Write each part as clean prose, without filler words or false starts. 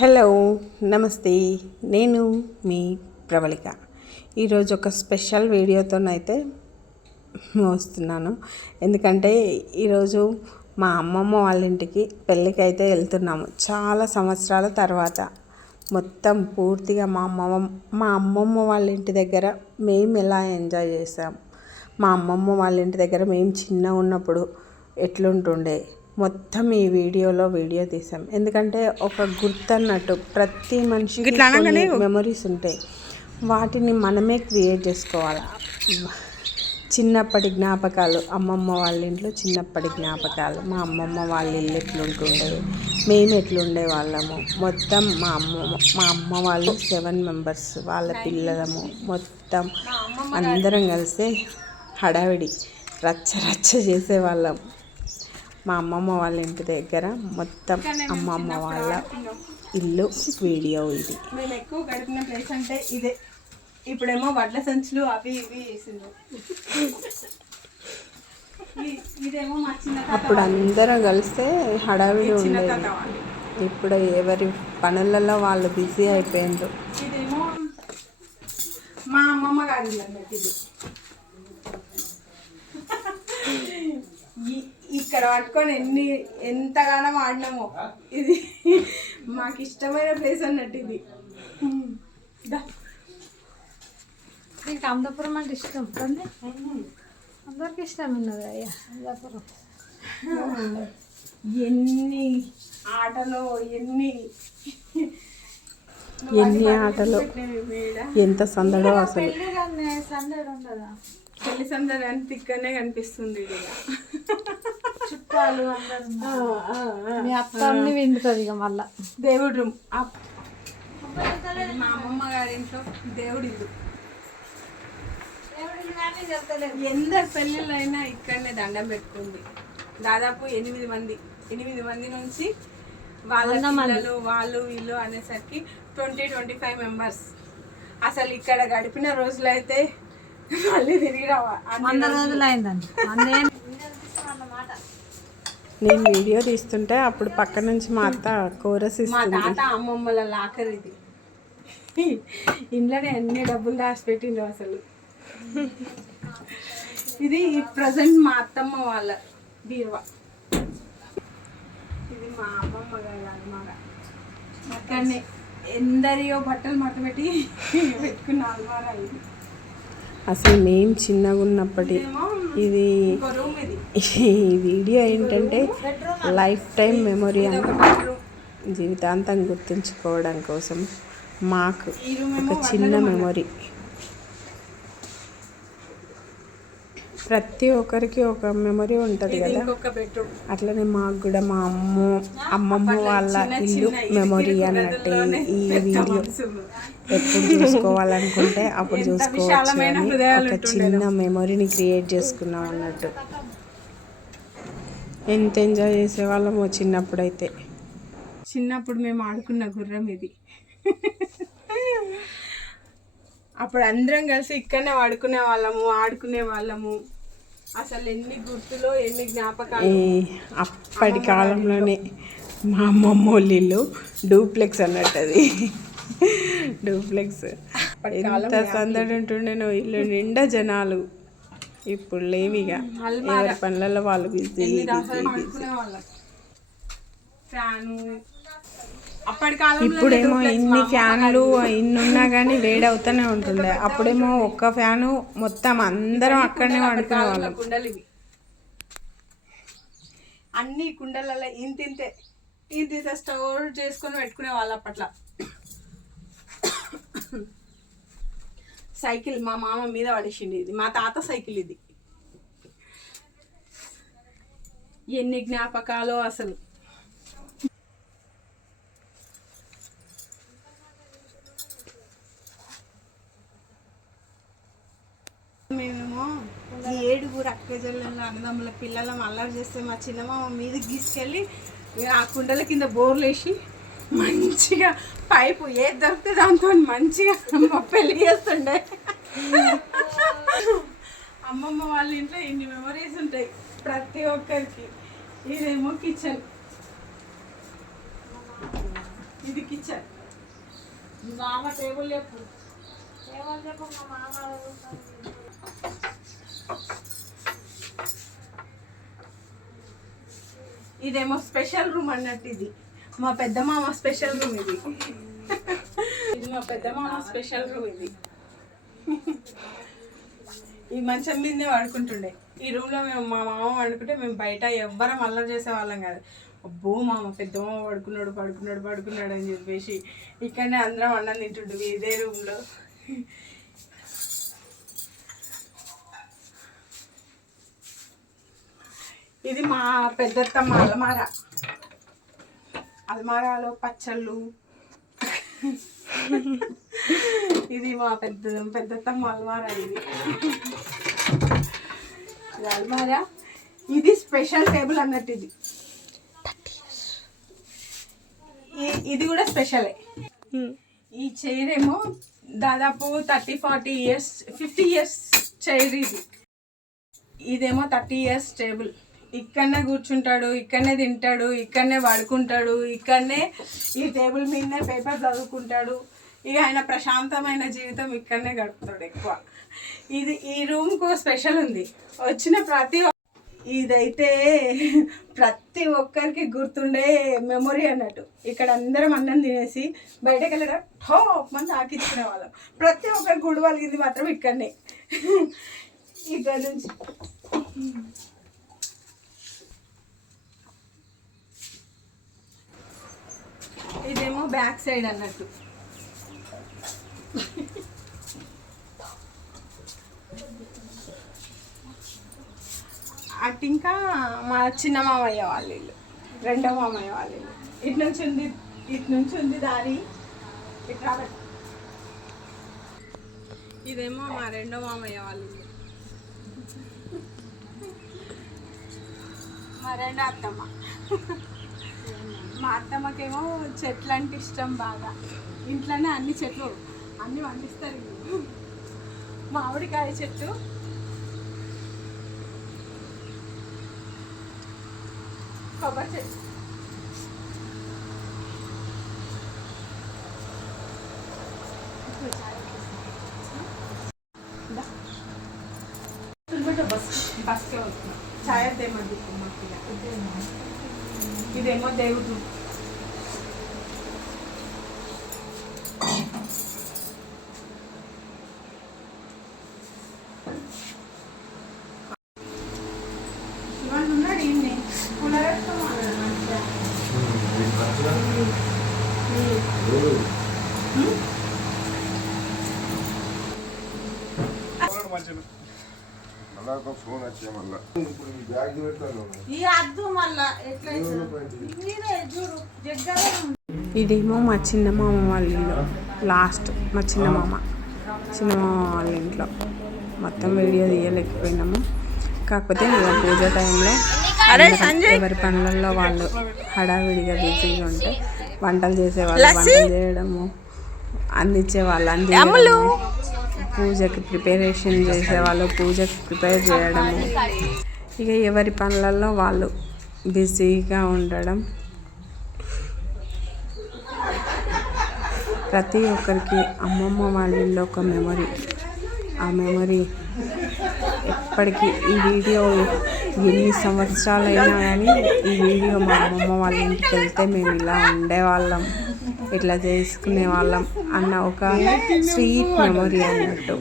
Hello నమస్తే, నేను మీ ప్రవళిక. ఈరోజు ఒక స్పెషల్ వీడియోతోనైతే వస్తున్నాను. ఎందుకంటే ఈరోజు మా అమ్మమ్మ వాళ్ళ ఇంటికి పెళ్ళికి అయితే వెళ్తున్నాము. చాలా సంవత్సరాల తర్వాత మొత్తం పూర్తిగా మా అమ్మమ్మ వాళ్ళ ఇంటి దగ్గర మేము ఎలా ఎంజాయ్ చేసాం, మా అమ్మమ్మ వాళ్ళ ఇంటి దగ్గర మేము చిన్నగా ఉన్నప్పుడు ఎట్లుంటుండే మొత్తం ఈ వీడియో తీసాం. ఎందుకంటే ఒక గుర్తన్నట్టు ప్రతి మనిషికి మెమరీస్ ఉంటాయి. వాటిని మనమే క్రియేట్ చేసుకోవాలి. చిన్నప్పటి జ్ఞాపకాలు, అమ్మమ్మ వాళ్ళ ఇంట్లో చిన్నప్పటి జ్ఞాపకాలు, మా అమ్మమ్మ వాళ్ళ ఇల్లు ఎట్లుంటుండేది, మేము ఎట్లుండే వాళ్ళము, మొత్తం మా అమ్మ వాళ్ళు 7 మెంబర్స్, వాళ్ళ పిల్లలము, మొత్తం అందరం కలిసి హడావిడి రచ్చ చేసేవాళ్ళం. మా అమ్మమ్మ వాళ్ళ ఇంటి దగ్గర మొత్తం అమ్మమ్మ వాళ్ళ ఇల్లు వీడియో ఇది. మేము ఎక్కువ గడిపిన ప్లేస్ అంటే ఇదే. ఇప్పుడేమో వడ్ల సంచులు అవి ఇవి వేసిండ్రు. ఇదేమో మా చిన్న అప్పుడు అందరం కలిస్తే హడావిడి ఉండేది. ఇప్పుడు ఎవరి పనులలో వాళ్ళు బిజీ అయిపోయిండ్రు. ఇదేమో మా అమ్మమ్మ గారి ఇది. ఇక్కడ పట్టుకొని ఎంతగానో ఆడినామో. ఇది మాకు ఇష్టమైన ప్లేస్ అన్నట్టు. ఇది నీకు అమలాపురం అంటే ఇష్టం కానీ అందరికి ఇష్టం ఉన్నది అయ్యా. అమలాపురం ఎన్ని ఆటలు ఎంత సందడో అసలు. సందడి ఉండదా? పెళ్లి సందడి అని తిక్కనే కనిపిస్తుంది. చుట్టాలు అందరూ మీ అత్తని వింటుంది. ఇక మళ్ళా దేవుడు రూమ్ మా అమ్మమ్మ గారి ఇంట్లో దేవుడి ఇల్లు. ఎందరు పెళ్ళిళ్ళు అయినా ఇక్కడనే దండం పెట్టుకుంది. దాదాపు 8 మంది నుంచి వాళ్ళ పిల్లలు వాళ్ళు వీళ్ళు అనేసరికి 20-25 మెంబర్స్. అసలు ఇక్కడ గడిపిన రోజులైతే మళ్ళీ తిరిగి రావాలి. 100 రోజులు అయిందండి. నేను వీడియో తీస్తుంటే అప్పుడు పక్క నుంచి మా అత్త కోరస్ మా తాత అమ్మమ్మల లాకర్ ఇది. ఇంట్లోనే అన్ని డబ్బులు దాచిపెట్టిండ్రు అసలు. ఇది ప్రజెంట్ మా అత్తమ్మ వాళ్ళ బీరువా. ఇది మా అమ్మమ్మ గారు అన్నమాట. అక్కడనే ఎందరియో బట్టలు మట్ట పెట్టి పెట్టుకున్న అల్మారా ఇది. అసలు మేము చిన్నగా ఉన్నప్పటి ఇది ఈ వీడియో ఏంటంటే లైఫ్ టైం మెమొరీ అన్నమాట. జీవితాంతం గుర్తుంచుకోవడం కోసం మాకు ఒక చిన్న మెమొరీ. ప్రతి ఒక్కరికి ఒక మెమొరీ ఉంటుంది కదా, అట్లనే మాకు కూడా మా అమ్మమ్మ వాళ్ళ ఇల్లు మెమొరీ అన్నట్టే ఈ వీడియో. ఎప్పుడు చూసుకోవాలనుకుంటే అప్పుడు చూసుకోవచ్చు అని ఒక చిన్న మెమొరీని క్రియేట్ చేసుకున్నాం అన్నట్టు. ఎంత ఎంజాయ్ చేసేవాళ్ళమో చిన్నప్పుడైతే. చిన్నప్పుడు మేము ఆడుకున్న గుర్రం ఇది. అప్పుడు అందరం కలిసి ఇక్కడనే ఆడుకునే వాళ్ళము. అసలు ఎన్ని గుర్తులో ఎన్ని జ్ఞాపకాలు. అప్పటి కాలంలోనే మా అమ్మమ్మ వాళ్ళ ఇల్లు డూప్లెక్స్ అన్నట్టు. అది డూప్లెక్స్. ఎంత సందడి ఉంటుండేనో, ఇల్లు నిండా జనాలు. ఇప్పుడు లేవిగా, ఎవరి పనులలో వాళ్ళు బిజీ. ఇప్పుడేమో ఇన్ని ఫ్యాన్లు ఇన్ని ఉన్నా కానీ వేడి అవుతూనే ఉంటుండే. అప్పుడేమో ఒక్క ఫ్యాను మొత్తం అందరం అక్కడనే పడుకునే వాళ్ళం. కుండలు ఇవి అన్ని కుండలలో ఇంత స్టోర్ చేసుకొని పెట్టుకునే వాళ్ళు అప్పట్లో. సైకిల్ మా మామ మీద పడేసింది. ఇది మా తాత సైకిల్. ఇది ఎన్ని జ్ఞాపకాలు అసలు. మేమేమో 7 అక్కజల్లెళ్ళ అన్నదమ్ముల పిల్లలం అల్లరి చేస్తే మా చిన్నమామ మీద గీసుకెళ్ళి ఆ కుండల కింద బోర్లు వేసి మంచిగా పైపు ఏది దొరికితే దాంతో మంచిగా పెళ్ళి చేస్తుండే. అమ్మమ్మ వాళ్ళ ఇంట్లో ఇన్ని మెమరీస్ ఉంటాయి ప్రతి ఒక్కరికి. ఇదేమో కిచెన్. ఇది కిచెన్. మామ టేబుల్ చెప్పు. ఇదేమో స్పెషల్ రూమ్ అన్నట్టు. ఇది మా పెద్ద మామ స్పెషల్ రూమ్. ఇది మా పెద్ద మామ స్పెషల్ రూమ్. ఈ మంచం మీదనే వాడుకుంటుండే. ఈ రూమ్లో మేము మా మామ వాడుకుంటే మేము బయట ఎవ్వరం అల్లరి చేసేవాళ్ళం కాదు. అబ్బో మామ పెద్ద మామ పడుకున్నాడు అని చెప్పేసి ఇక్కడనే అందరం అన్నం తింటుండు ఇదే రూమ్లో. ఇది మా పెద్దత్తమ్మ అల్మారాలో పచ్చళ్ళు. ఇది మా పెద్దత్తమ్మ అల్మారా. ఇది అల్మారా. ఇది స్పెషల్ టేబుల్ అన్నట్టు. ఇది కూడా స్పెషలే. ఈ చైర్ ఏమో దాదాపు 30-40 years 50 years చైర్. ఇదేమో 30 years టేబుల్. ఇక్కడనే కూర్చుంటాడు, ఇక్కడనే తింటాడు, ఇక్కడనే పడుకుంటాడు, ఇక్కడనే ఈ టేబుల్ మీదనే పేపర్ చదువుకుంటాడు. ఇక ఆయన ప్రశాంతమైన జీవితం ఇక్కడనే గడుపుతాడు ఎక్కువ. ఈ రూమ్కు స్పెషల్ ఉంది. వచ్చిన ఇదైతే ప్రతి ఒక్కరికి గుర్తుండే మెమొరీ అన్నట్టు. ఇక్కడ అందరం అన్నం తినేసి బయటకు వెళ్ళడం టాప్ మంది ఆకించుకునే వాళ్ళం. ప్రతి ఒక్కరికి గుడి వాళ్ళకి మాత్రం ఇక్కడనే. ఇక్కడ నుంచి ఇదేమో బ్యాక్ సైడ్ అన్నట్టు. అటు ఇంకా మా చిన్న మామయ్య వాళ్ళ ఇల్లు, రెండో మామయ్య వాళ్ళ ఇల్లు. ఇటు నుంచి ఉంది దారి. ఇట్లా ఇదేమో మా రెండో మామయ్య వాళ్ళ ఇల్లు. మా రెండో అత్తమ్మ. మా అత్తమ్మకేమో చెట్లు అంటే ఇష్టం బాగా. ఇంట్లోనే అన్ని చెట్లు అన్నీ పండిస్తారు. మామిడికాయ చెట్టు, కొబ్బరి చెట్టు. బస్కే వస్తున్నాం. ఛాయ్ దేమంది. ఇదేమో దేవుడు. ఉన్నాడు ఈయన్ని కూలర్ ఫోన్ వచ్చే మళ్ళా ఇప్పుడు బ్యాగ్ పెట్టాను. ఇదేమో మా చిన్నమామ వాళ్ళ ఇల్లు. లాస్ట్ మా చిన్నమామ వాళ్ళ ఇంట్లో మొత్తం వీడియో తీయలేకపోయినాము. కాకపోతే ఇక పూజ టైంలో ఎవరి పనులలో వాళ్ళు హడావిడిగా బిజీగా ఉంటే వంటలు చేసేవాళ్ళు వంటలు చేయడము, అందించేవాళ్ళు అందించడము, పూజకి ప్రిపరేషన్ చేసేవాళ్ళు పూజకి ప్రిపేర్ చేయడము. ఇక ఎవరి పనులలో వాళ్ళు బిజీగా ఉండడం. ప్రతి ఒక్కరికి అమ్మమ్మ వాళ్ళ ఇల్లు ఒక మెమొరీ. ఆ మెమొరీ ఎప్పటికీ ఈ వీడియో ఎన్ని సంవత్సరాలైనా కానీ ఈ వీడియో మా అమ్మమ్మ వాళ్ళ ఇంటికి వెళ్తే మేము ఇలా ఉండేవాళ్ళం, ఇట్లా చేసుకునే వాళ్ళం అన్న ఒక స్వీట్ మెమొరీ అన్నట్టు.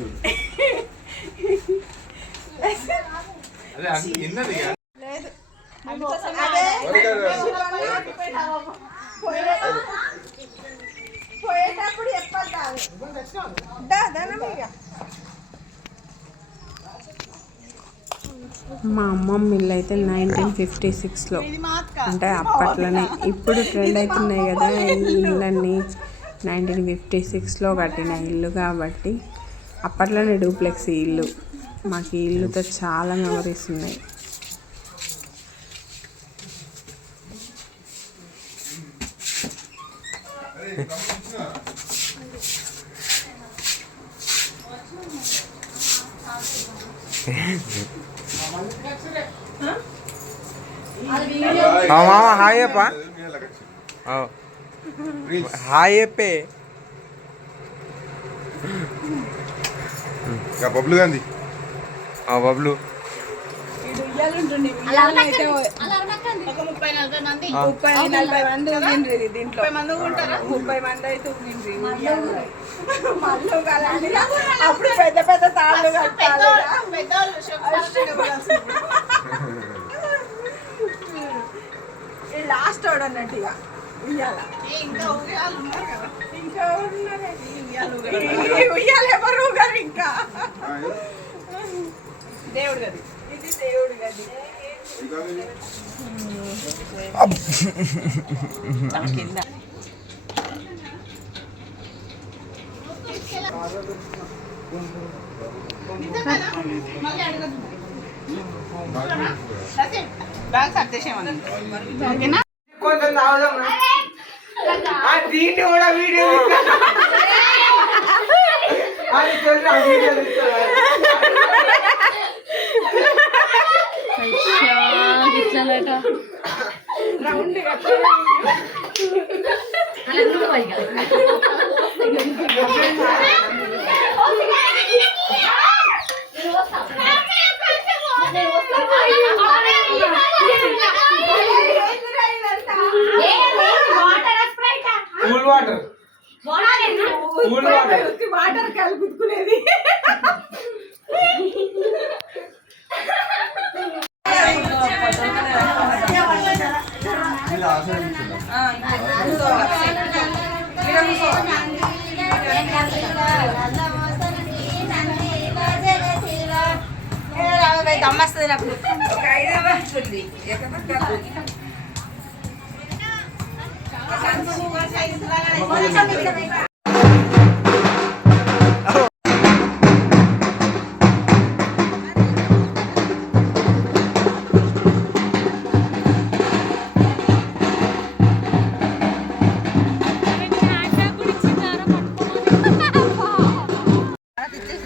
మా అమ్మమ్మ ఇల్లు అయితే 1956లో, అంటే అప్పట్లోనే. ఇప్పుడు ట్రెండ్ అవుతున్నాయి కదా ఈ ఇళ్ళన్నీ. 1956లో కట్టిన ఇల్లు కాబట్టి అప్పట్లోనే డూప్లెక్స్ ఈ ఇల్లు. మాకు ఈ ఇల్లుతో చాలా మెమరీస్ ఉన్నాయి. మామ హాయ్ అప్ప. హాయ్ చెప్పే. బబ్లు గాంధీ బబ్లు వీడు ఉయ్యాలుంటుండే. ఉయ్యాలైతే ఒక 30-40 మంది 30-40 మంది ఊగిండ్రి దీంట్లో. 30 మంది ఉంటారా? 30 మంది అయితే ఊగిండ్రి ఉయ్యాలు. మళ్ళీ కదండి, అప్పుడు పెద్ద పెద్ద తాళ్ళు కట్టాలి. లాస్ట్ వాడు అన్నట్టు ఇక ఉయ్యాల. ఇంకా ఉయ్యాలు ఉన్నారు కదా, ఇంకా ఉయ్యాలు ఎవరు ఊగారు ఇంకా. దేవుడు గది, ఇది దేవుడు గది. కింద బాగా సర్దేసేమని ఓకేనా. కొంచెం తాగుదాం. దీన్ని కూడా video round cool water water కలుపుకునేది. దమ్మస్తుంది నాకు.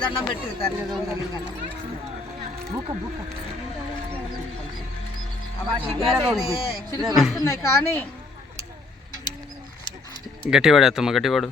దండం పెట్టి చిలుకలు వస్తున్నాయి కానీ గట్టివాడు అత్తమ్మ గట్టివాడు.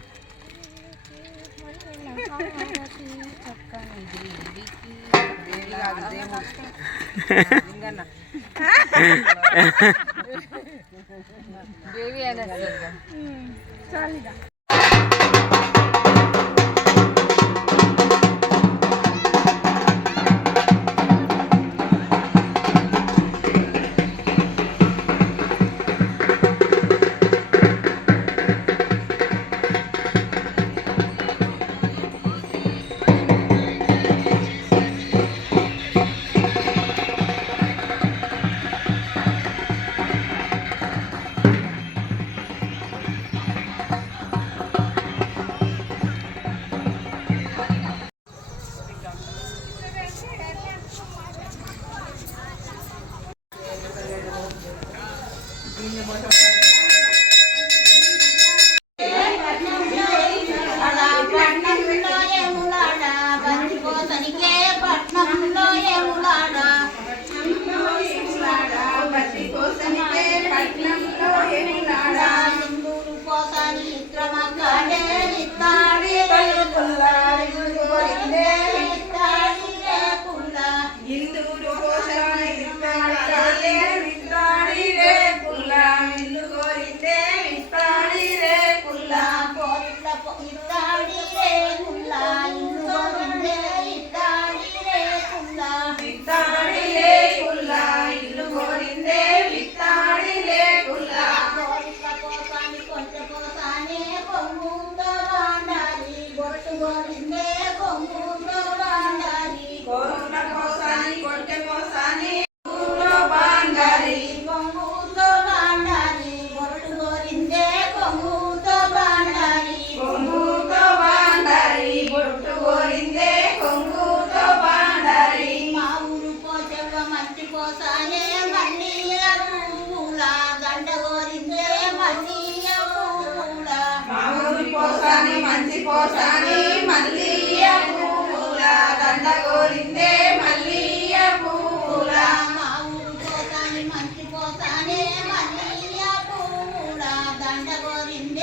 పోసాని మల్లియ పూల దండ గోరిందే మల్లియ పూల మా ఊరు పోసాని మంచి పోసాని మల్లియ పూల దండ గోరిందే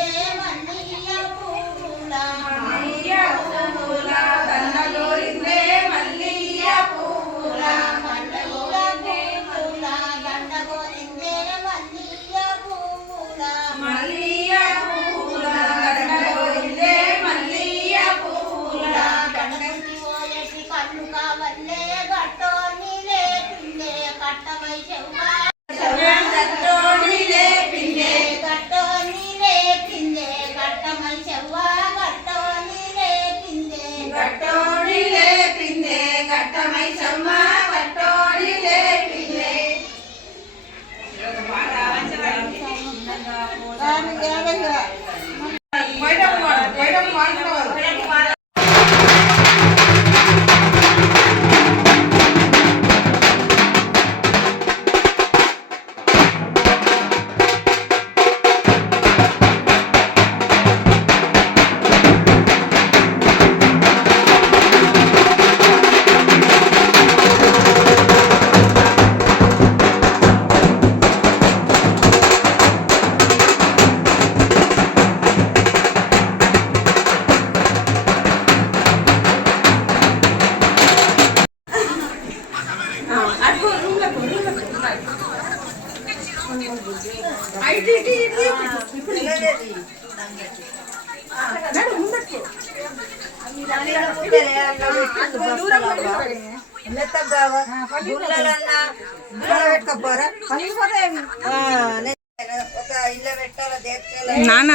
నాన్న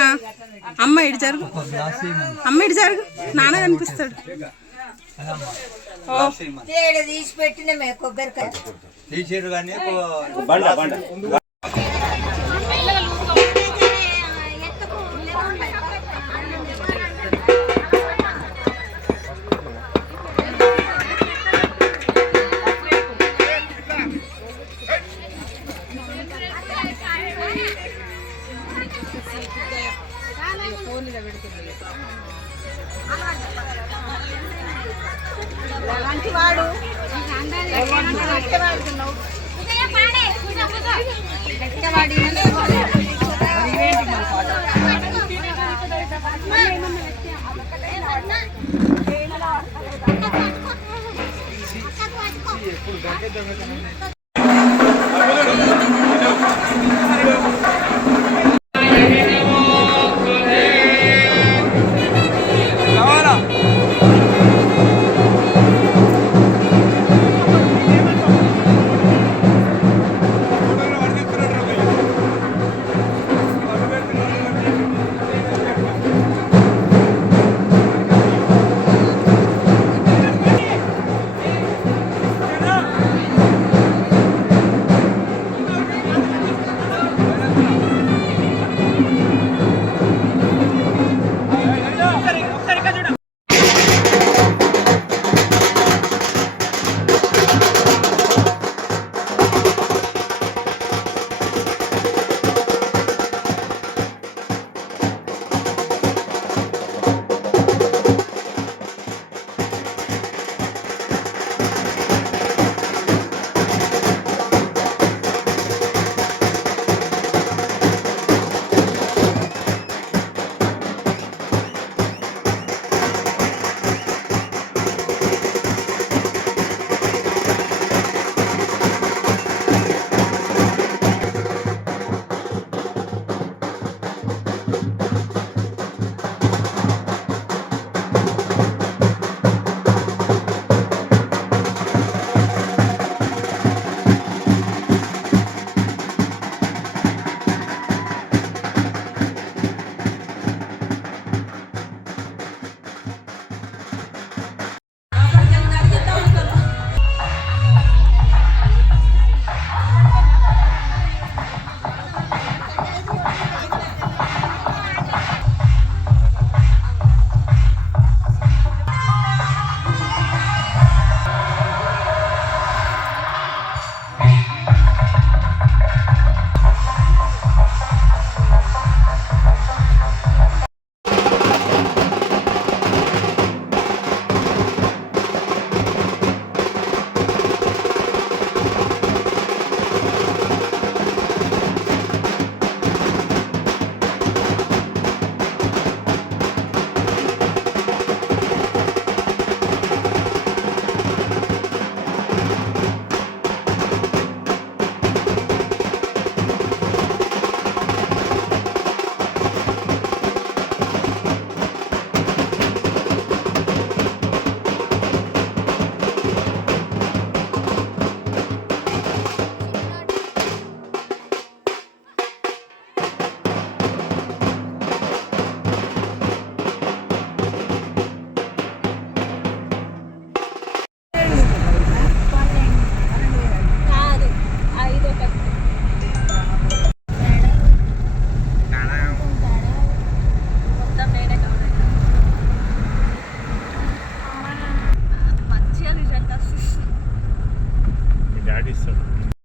అమ్మ ఇటు జరుగు, అమ్మ ఇటు జరుగు, నాన్న కనిపిస్తాడు. తీసి పెట్టిన కొబ్బరికాయ తీసిరు కానీ